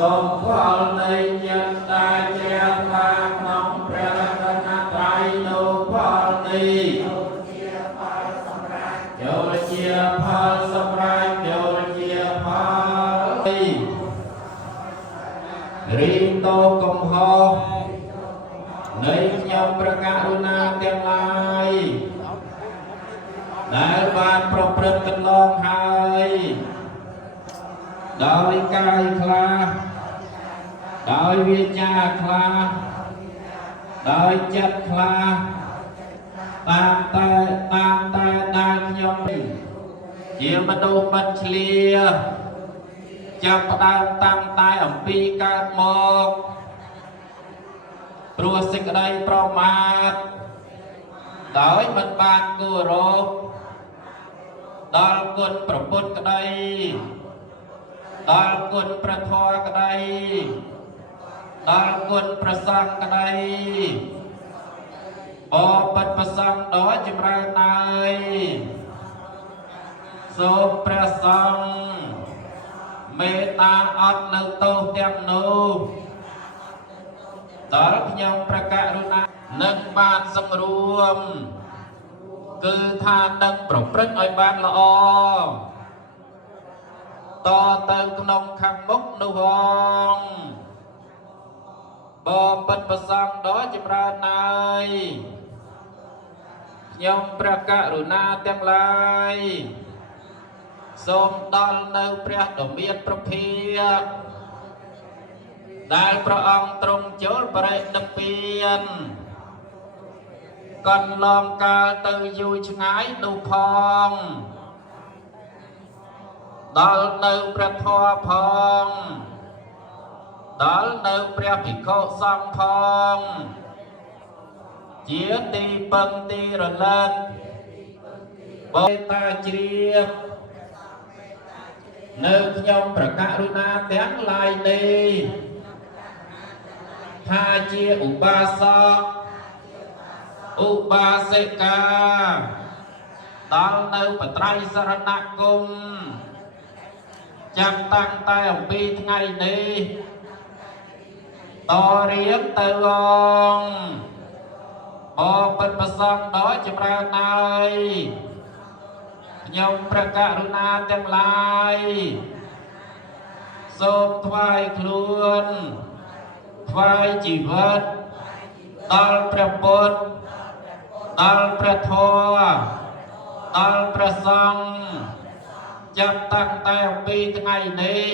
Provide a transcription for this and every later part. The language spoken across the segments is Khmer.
សូមផលនៃចិត្តតាជាខ្លាក្នុងព្រះរតនត្រ័យនូវផលនេះចូលជាផលសម្រាប់ចូលជាផលរីកតោកំហុសនៃខ្ញុំព្រះករុណាទាំងឡាយដែលបានប្រព្រឹត្តកន្លងហើយដោយកាយខ្លះដោយវាចាខ្លះដោយចិត្តខ្លះតាមតែដែលខ្ញុំជាមនុស្សមិនឆ្លៀសចាប់ផ្ដើមតាំងតែអំពីកើតមកព្រោះសេចក្តីប្រមាទដោយមិនបានគោរពដល់គុណព្រះពុទ្ធក្តីដល់គុណព្រះធម៌ក្តីដល់គុណព្រះសង្ឃក្តីបបិទ្ធប្រសង្ឃដ៏ចម្រើនហើយសូមព្រះសង្ឃមេត្តាអត់នៅទោសទាំងនោះដល់ខ្ញុំព្រះករុណានឹងបានសម្រួមគឺថានឹងប្រព្រឹត្តឲ្យបានល្អតទៅក្នុងខាងមុខនោះផងបបិទ្ធប្រសង្ឃដ៏ចម្រើនហើយខ្ញុំព្រះករុណាទាំងឡាយសូមដល់នៅព្រះដ៏មានប្រភាកដែលព្រះអង្គទ្រង់ចូលបរិនិព្វានកន្លងកាលទៅយូរឆ្ងាយនោះផងដល់នៅព្រះធម៌ផងដល់នៅព្រះភិក្ខុសង្ឃផងជាទីពឹងទីរលឹកបេតាជ្រាបនៅខ្ញុំព្រះករុណាទាំងឡាយនេះថាជាឧបាសកឧបាសិកាដល់នៅបត្រៃសរណគមចាប់តាំងតែអំពីថ្ងៃនេះតរៀបទៅអងបបិទ្ធប្រសង្ឃដ៏ចម្រើនហើយខ្ញុំព្រះករុណាទាំងឡាយសូមថ្វាយខ្លួនថ្វាយជីវិតដល់ព្រះពុទ្ធដល់ព្រះធម៌ដល់ព្រះសង្ឃចាប់តាំងតែអំពីថ្ងៃនេះ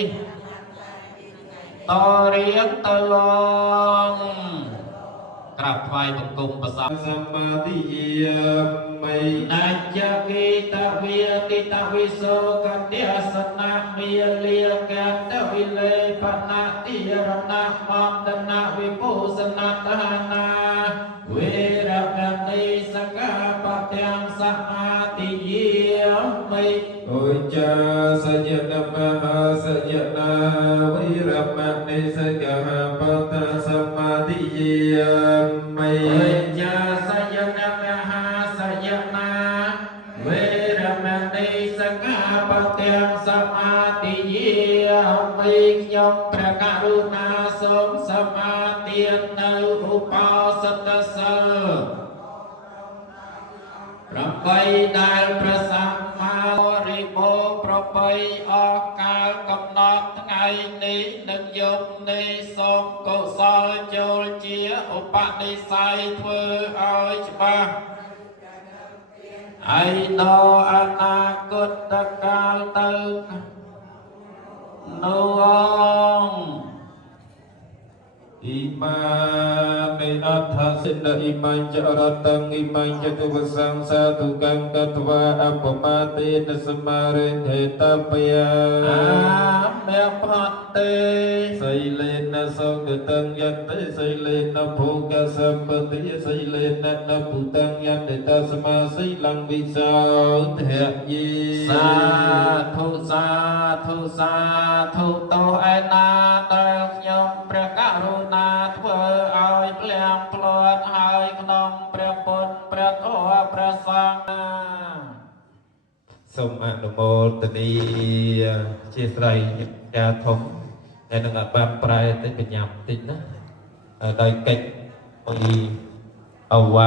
តរៀងទៅអងក្រាបថ្វាយបង្គំប្រសពសម្មាទិយាមិណាចគិតវិតិតវិសោកតេសនាមេលាកតវិលេបណាតិរណមន្តនាវិពុសនតនាវេរមណីសកាបទាំងសមាទិយាមិអុចាសយនមហាសយនាវេរមណីសកាបទាំងសមាទិយាមិអុចាសយនមហាសយនាវេរមណីសកាបទាំងសមាទិយាមិខ្ញុំព្រះករុណាសូមសមាទាននៅឧបោសថសិល8ដែលព្រះសម្មារិបោប្របីអកាលកំណត់ថ្ងៃនេះនឹងយប់នេះសូមកុសលចូលជាឧបនិស្ស័យធ្វើឲ្យច្បាស់ឯដល់អនាគតកាលទៅនោះអ៊ីម៉ាមេអដ្ឋសិនអ៊ីម៉ានចរតងអ៊ីម៉ានចតុវសង្សាទុកំកតវាអបមាទេនសមារិធេតបយាអាមេផតទេសីលេនសោកតងយតិសីលេនភោកសម្បតិសីលេននពុតងយតិតសមាសីលំវិសោធយេសាធុសាធុសាធុតោឯណាដែលខ្ញុំព្រះករុណាធ្វើឲ្យភ្លៀងផ្លាត់ហើយក្នុងព្រះពុទ្ធព្រះធម៌ព្រះសង្ឃសូមអនុមោទនីជាស្រីញាធំ ngày nó ngập ba prai tới bị nhầm tính đó đời kịch ôi ầu